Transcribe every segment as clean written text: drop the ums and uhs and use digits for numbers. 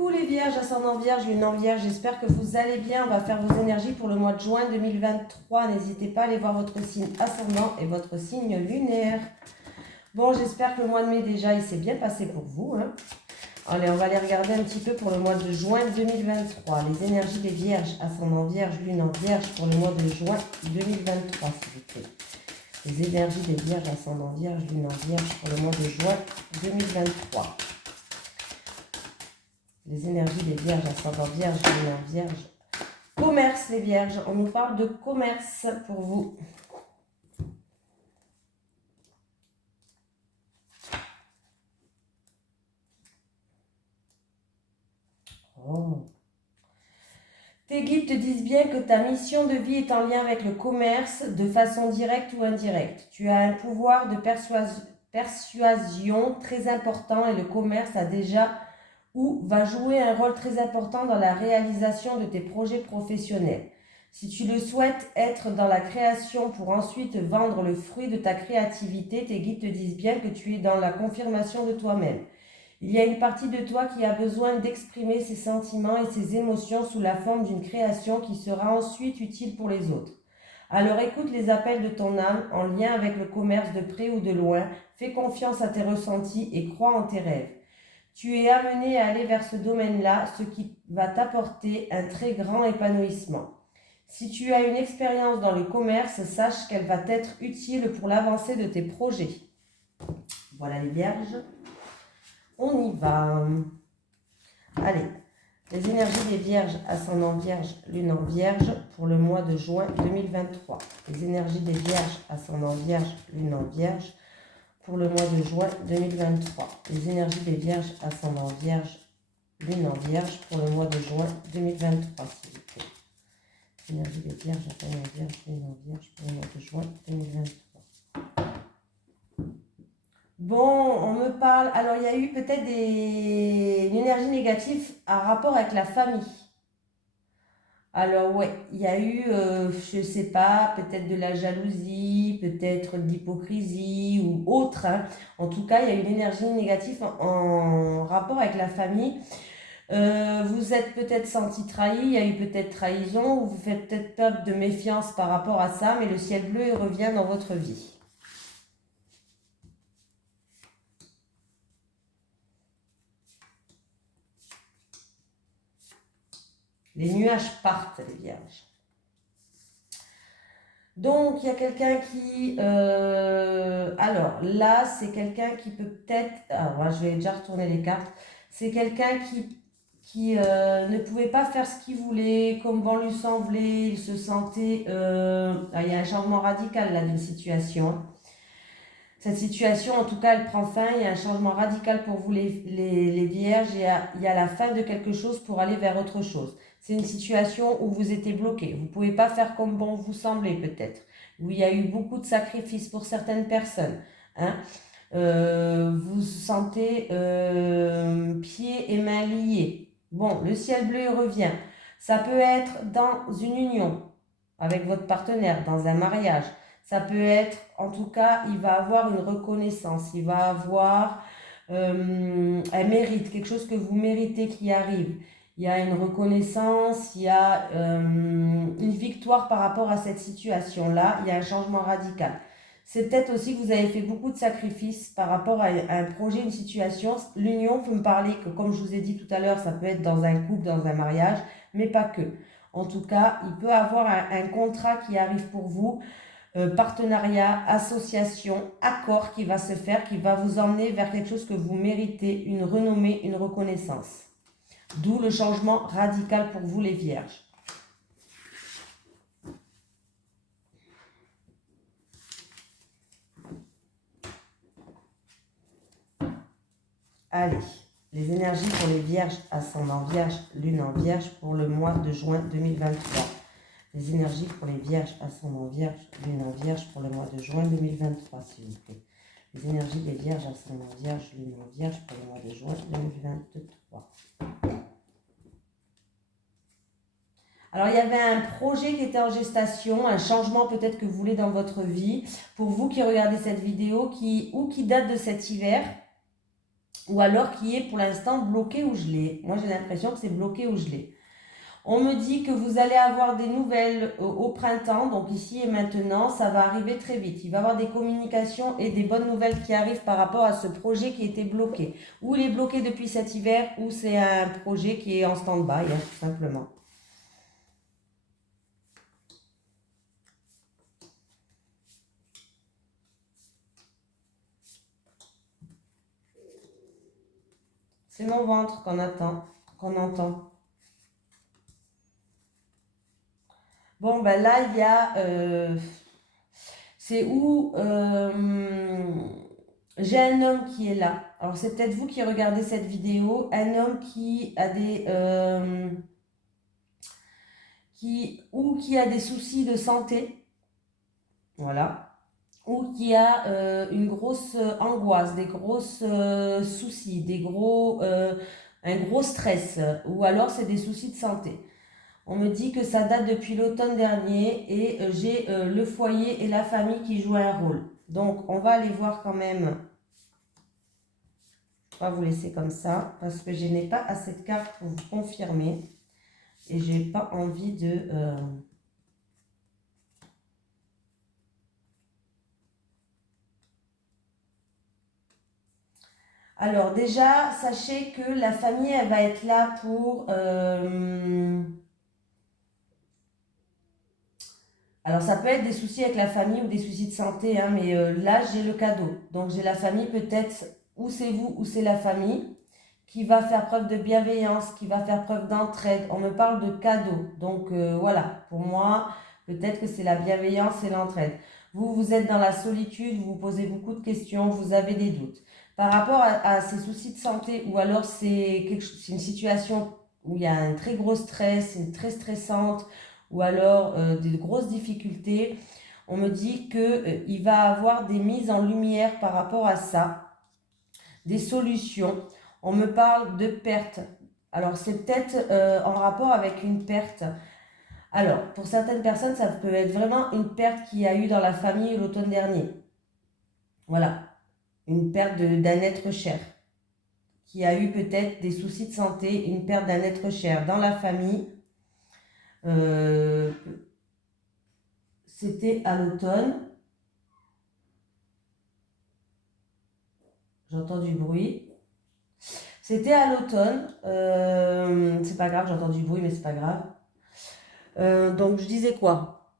Coucou les vierges, ascendant vierge, lune en vierge, j'espère que vous allez bien. On va faire vos énergies pour le mois de juin 2023. N'hésitez pas à aller voir votre signe ascendant et votre signe lunaire. Bon, j'espère que le mois de mai déjà, il s'est bien passé pour vous. Allez, on va aller regarder un petit peu pour le mois de juin 2023. Les énergies des vierges, ascendant vierge, lune en vierge pour le mois de juin 2023, s'il vous plaît. Les énergies des vierges, ascendant vierge, lune en vierge pour le mois de juin 2023. Les énergies des vierges, ascendant vierge, lune en vierge. Commerce, les vierges. On nous parle de commerce pour vous. Oh. Tes guides te disent bien que ta mission de vie est en lien avec le commerce de façon directe ou indirecte. Tu as un pouvoir de persuasion très important et le commerce a déjà ou va jouer un rôle très important dans la réalisation de tes projets professionnels. Si tu le souhaites être dans la création pour ensuite vendre le fruit de ta créativité, tes guides te disent bien que tu es dans la confirmation de toi-même. Il y a une partie de toi qui a besoin d'exprimer ses sentiments et ses émotions sous la forme d'une création qui sera ensuite utile pour les autres. Alors écoute les appels de ton âme en lien avec le commerce de près ou de loin, fais confiance à tes ressentis et crois en tes rêves. Tu es amené à aller vers ce domaine-là, ce qui va t'apporter un très grand épanouissement. Si tu as une expérience dans le commerce, sache qu'elle va t'être utile pour l'avancée de tes projets. Voilà les vierges. On y va. Allez, les énergies des vierges, ascendant vierge, lune en vierge pour le mois de juin 2023. Les énergies des vierges, ascendant vierge, lune en vierge pour le mois de juin 2023. Les énergies des vierges, ascendant vierge, lune en vierge pour le mois de juin 2023, s'il vous plaît. Les énergies des vierges, ascendant vierge, lune en vierge pour le mois de juin 2023. Bon, on me parle, alors il y a eu peut-être une énergie négative à rapport avec la famille. Alors ouais, il y a eu, je sais pas, peut-être de la jalousie, peut-être de l'hypocrisie ou autre. En tout cas, il y a eu une énergie négative en rapport avec la famille. Vous êtes peut-être senti trahi, il y a eu peut-être trahison, ou vous faites peut-être preuve de méfiance par rapport à ça, mais le ciel bleu revient dans votre vie. Les nuages partent, les vierges. Donc, il y a quelqu'un qui... alors, là, c'est quelqu'un qui peut peut-être... Alors, je vais déjà retourner les cartes. C'est quelqu'un qui ne pouvait pas faire ce qu'il voulait, comme bon lui semblait. Il se sentait... il y a un changement radical, là, d'une situation. Cette situation, en tout cas, elle prend fin. Il y a un changement radical pour vous, les vierges. Il y a la fin de quelque chose pour aller vers autre chose. C'est une situation où vous étiez bloqué. Vous ne pouvez pas faire comme bon vous semblez, peut-être. Où il y a eu beaucoup de sacrifices pour certaines personnes. Vous vous sentez pieds et mains liés. Bon, le ciel bleu revient. Ça peut être dans une union avec votre partenaire, dans un mariage. Ça peut être, en tout cas, il va avoir une reconnaissance, il va avoir un mérite, quelque chose que vous méritez qui arrive. Il y a une reconnaissance, il y a une victoire par rapport à cette situation-là, il y a un changement radical. C'est peut-être aussi que vous avez fait beaucoup de sacrifices par rapport à un projet, une situation. L'union peut me parler que, comme je vous ai dit tout à l'heure, ça peut être dans un couple, dans un mariage, mais pas que. En tout cas, il peut avoir un contrat qui arrive pour vous, partenariat, association, accord qui va se faire, qui va vous emmener vers quelque chose que vous méritez, une renommée, une reconnaissance. D'où le changement radical pour vous les vierges. Allez, les énergies pour les vierges, ascendant vierge, lune en vierge pour le mois de juin 2023. Les énergies pour les vierges, ascendant vierge, lune en vierge pour le mois de juin 2023, s'il vous plaît. Les énergies des vierges, ascendant vierge, lune en vierge pour le mois de juin 2023. Alors, il y avait un projet qui était en gestation, un changement peut-être que vous voulez dans votre vie. Pour vous qui regardez cette vidéo, qui date de cet hiver, ou alors qui est pour l'instant bloqué ou gelé. Moi, j'ai l'impression que c'est bloqué ou gelé. On me dit que vous allez avoir des nouvelles au printemps, donc ici et maintenant, ça va arriver très vite. Il va y avoir des communications et des bonnes nouvelles qui arrivent par rapport à ce projet qui était bloqué. Ou il est bloqué depuis cet hiver, ou c'est un projet qui est en stand-by, hein, tout simplement. C'est mon ventre qu'on attend, qu'on entend. Bon, ben là, il y a... c'est où j'ai un homme qui est là. Alors, c'est peut-être vous qui regardez cette vidéo. Un homme qui a des... qui a des soucis de santé. Voilà. Ou qui a une grosse angoisse, des grosses soucis, un gros stress. Ou alors, c'est des soucis de santé. On me dit que ça date depuis l'automne dernier et j'ai le foyer et la famille qui jouent un rôle. Donc, on va aller voir quand même. On va vous laisser comme ça parce que je n'ai pas assez de cartes pour vous confirmer et j'ai pas envie de... Alors déjà, sachez que la famille, elle va être là pour... Alors ça peut être des soucis avec la famille ou des soucis de santé, hein, mais là j'ai le cadeau. Donc j'ai la famille peut-être, ou c'est vous ou c'est la famille, qui va faire preuve de bienveillance, qui va faire preuve d'entraide. On me parle de cadeau. Donc voilà, pour moi, peut-être que c'est la bienveillance et l'entraide. Vous, vous êtes dans la solitude, vous vous posez beaucoup de questions, vous avez des doutes. Par rapport à ces soucis de santé, ou alors c'est une situation où il y a un très gros stress, une très stressante, ou alors des grosses difficultés, on me dit qu'il va avoir des mises en lumière par rapport à ça, des solutions. On me parle de perte. Alors c'est peut-être en rapport avec une perte. Alors pour certaines personnes, ça peut être vraiment une perte qu'il y a eu dans la famille l'automne dernier. Voilà, une perte d'un être cher qui a eu peut-être des soucis de santé, une perte d'un être cher dans la famille. Euh, C'était à l'automne. J'entends du bruit. C'était à l'automne. C'est pas grave, j'entends du bruit, mais c'est pas grave. Donc je disais quoi?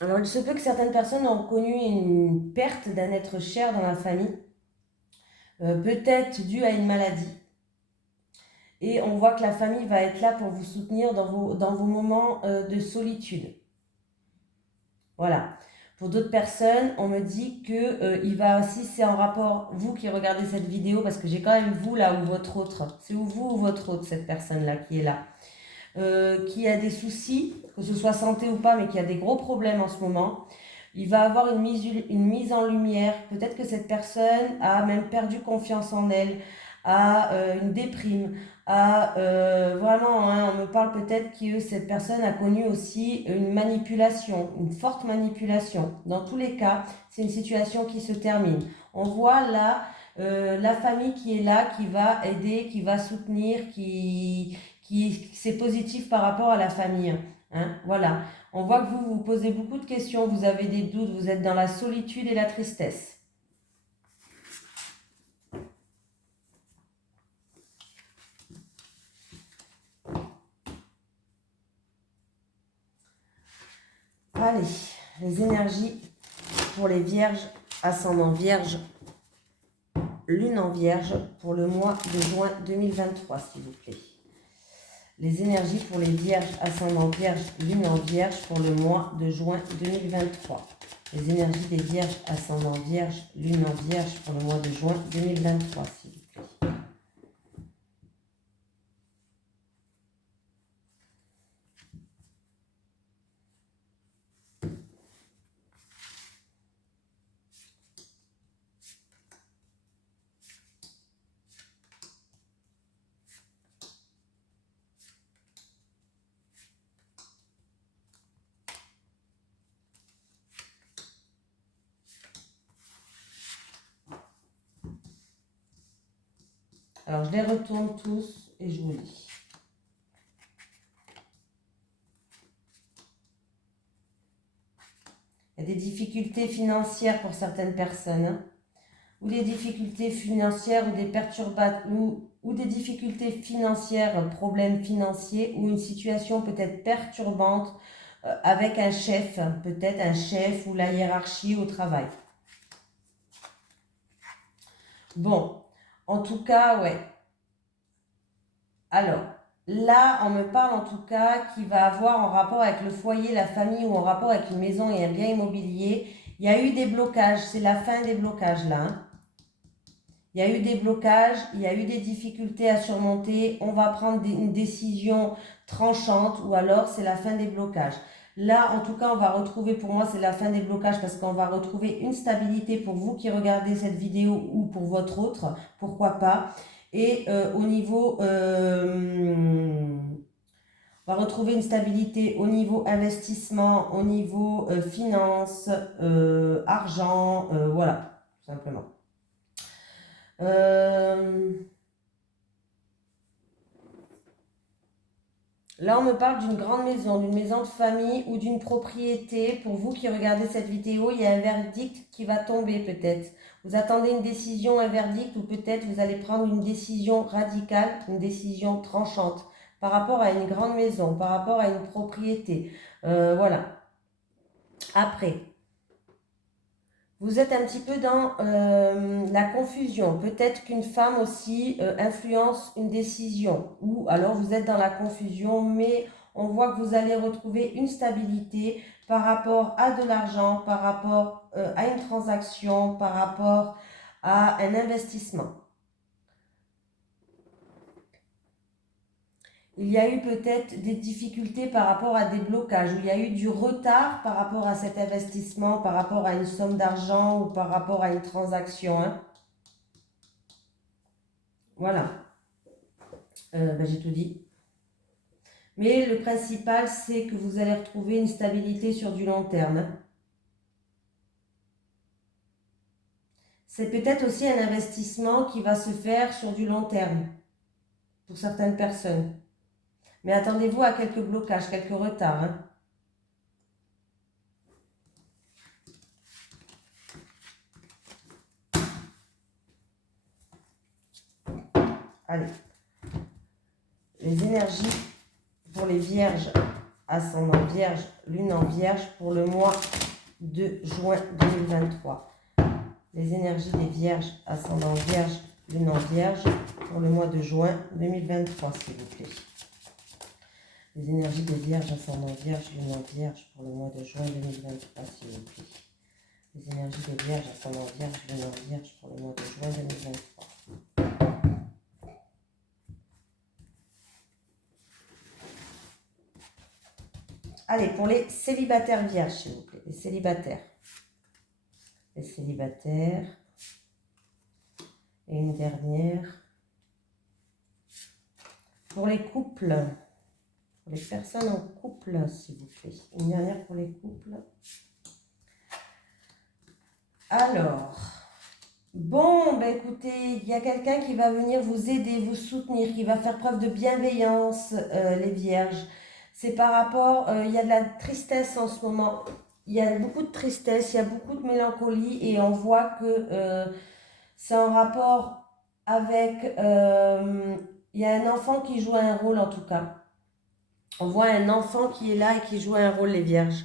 Alors il se peut que certaines personnes ont connu une perte d'un être cher dans la famille, peut-être due à une maladie. Et on voit que la famille va être là pour vous soutenir dans vos moments de solitude. Voilà. Pour d'autres personnes, on me dit que il va, si c'est en rapport, vous qui regardez cette vidéo, parce que j'ai quand même vous là ou votre autre, c'est vous ou votre autre, cette personne-là qui est là, qui a des soucis, que ce soit santé ou pas, mais qui a des gros problèmes en ce moment. Il va avoir une mise en lumière. Peut-être que cette personne a même perdu confiance en elle, a une déprime, vraiment, hein, on me parle peut-être que cette personne a connu aussi une manipulation, une forte manipulation. Dans tous les cas, c'est une situation qui se termine. On voit là la famille qui est là, qui va aider, qui va soutenir, c'est positif par rapport à la famille. Hein, voilà. On voit que vous vous posez beaucoup de questions, vous avez des doutes, vous êtes dans la solitude et la tristesse. Allez, les énergies pour les vierges, ascendant vierge, lune en vierge pour le mois de juin 2023, s'il vous plaît. Les énergies pour les vierges, ascendant vierge, lune en vierge pour le mois de juin 2023. Les énergies des vierges, ascendant vierge, lune en vierge pour le mois de juin 2023, s'il vous plaît. Alors, je les retourne tous et je vous lis. Il y a des difficultés financières pour certaines personnes, hein, ou des difficultés financières ou des perturbations ou des difficultés financières, problèmes financiers ou une situation peut-être perturbante avec un chef, peut-être un chef ou la hiérarchie au travail. Bon, en tout cas, ouais. Alors, là, on me parle en tout cas qui va avoir en rapport avec le foyer, la famille ou en rapport avec une maison et un bien immobilier. Il y a eu des blocages, c'est la fin des blocages là, hein. Il y a eu des blocages, il y a eu des difficultés à surmonter. On va prendre une décision tranchante ou alors c'est la fin des blocages. Là, en tout cas, on va retrouver, pour moi, c'est la fin des blocages parce qu'on va retrouver une stabilité pour vous qui regardez cette vidéo ou pour votre autre, pourquoi pas. Et au niveau, on va retrouver une stabilité au niveau investissement, au niveau finance, argent, voilà, tout simplement. Là, on me parle d'une grande maison, d'une maison de famille ou d'une propriété. Pour vous qui regardez cette vidéo, il y a un verdict qui va tomber peut-être. Vous attendez une décision, un verdict, ou peut-être vous allez prendre une décision radicale, une décision tranchante par rapport à une grande maison, par rapport à une propriété. Voilà. Après, vous êtes un petit peu dans la confusion. Peut-être qu'une femme aussi influence une décision. Ou alors vous êtes dans la confusion, mais on voit que vous allez retrouver une stabilité par rapport à de l'argent, par rapport à une transaction, par rapport à un investissement. Il y a eu peut-être des difficultés par rapport à des blocages, où il y a eu du retard par rapport à cet investissement, par rapport à une somme d'argent ou par rapport à une transaction, hein. Voilà, j'ai tout dit. Mais le principal, c'est que vous allez retrouver une stabilité sur du long terme, hein. C'est peut-être aussi un investissement qui va se faire sur du long terme pour certaines personnes. Mais attendez-vous à quelques blocages, quelques retards, hein. Allez. Les énergies pour les vierges, ascendant vierge, lune en vierge pour le mois de juin 2023. Les énergies des vierges, ascendant vierge, lune en vierge pour le mois de juin 2023, s'il vous plaît. Les énergies des vierges, ascendant vierge, lune en vierge pour le mois de juin 2023, s'il vous plaît. Les énergies des vierges, ascendant vierge, lune en vierge pour le mois de juin 2023. Allez, pour les célibataires vierges, s'il vous plaît. Les célibataires. Les célibataires. Et une dernière. Pour les couples. Pour les personnes en couple, s'il vous plaît. Une dernière pour les couples. Alors. Bon, ben écoutez, il y a quelqu'un qui va venir vous aider, vous soutenir, qui va faire preuve de bienveillance, les vierges. C'est par rapport, il y a de la tristesse en ce moment, il y a beaucoup de tristesse, il y a beaucoup de mélancolie et on voit que c'est en rapport avec, il y a un enfant qui joue un rôle en tout cas. On voit un enfant qui est là et qui joue un rôle, les vierges.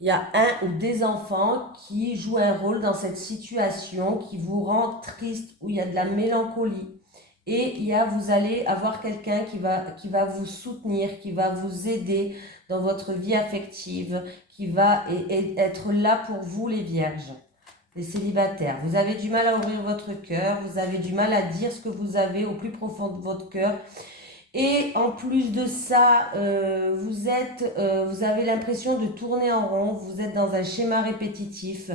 Il y a un ou des enfants qui jouent un rôle dans cette situation qui vous rend triste, où il y a de la mélancolie. Et vous allez avoir quelqu'un qui va vous soutenir, qui va vous aider dans votre vie affective, qui va être là pour vous, les vierges, les célibataires. Vous avez du mal à ouvrir votre cœur, vous avez du mal à dire ce que vous avez au plus profond de votre cœur. Et en plus de ça, vous avez l'impression de tourner en rond, vous êtes dans un schéma répétitif.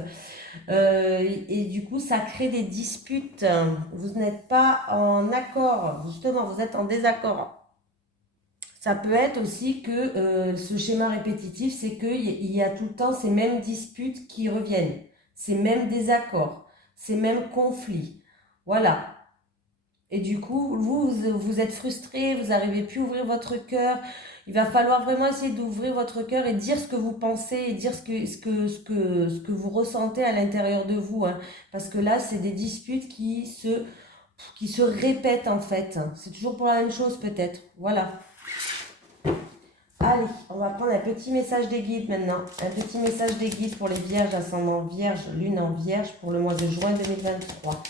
Et du coup, ça crée des disputes. Vous n'êtes pas en accord, justement, vous êtes en désaccord. Ça peut être aussi que ce schéma répétitif, c'est qu'il y a tout le temps ces mêmes disputes qui reviennent, ces mêmes désaccords, ces mêmes conflits. Voilà. Et du coup, vous êtes frustré, vous n'arrivez plus à ouvrir votre cœur. Il va falloir vraiment essayer d'ouvrir votre cœur et dire ce que vous pensez et dire ce que vous ressentez à l'intérieur de vous, hein. Parce que là, c'est des disputes qui se répètent en fait. C'est toujours pour la même chose peut-être. Voilà. Allez, on va prendre un petit message des guides maintenant. Un petit message des guides pour les vierges, ascendant vierge, lune en vierge pour le mois de juin 2023.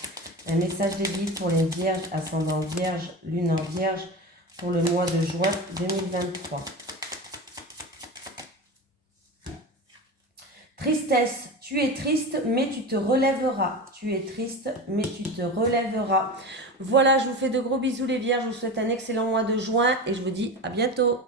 Un message des guides pour les vierges, ascendant vierge, lune en vierge pour le mois de juin 2023. Tristesse, tu es triste mais tu te relèveras. Tu es triste mais tu te relèveras. Voilà, je vous fais de gros bisous les vierges, je vous souhaite un excellent mois de juin et je vous dis à bientôt.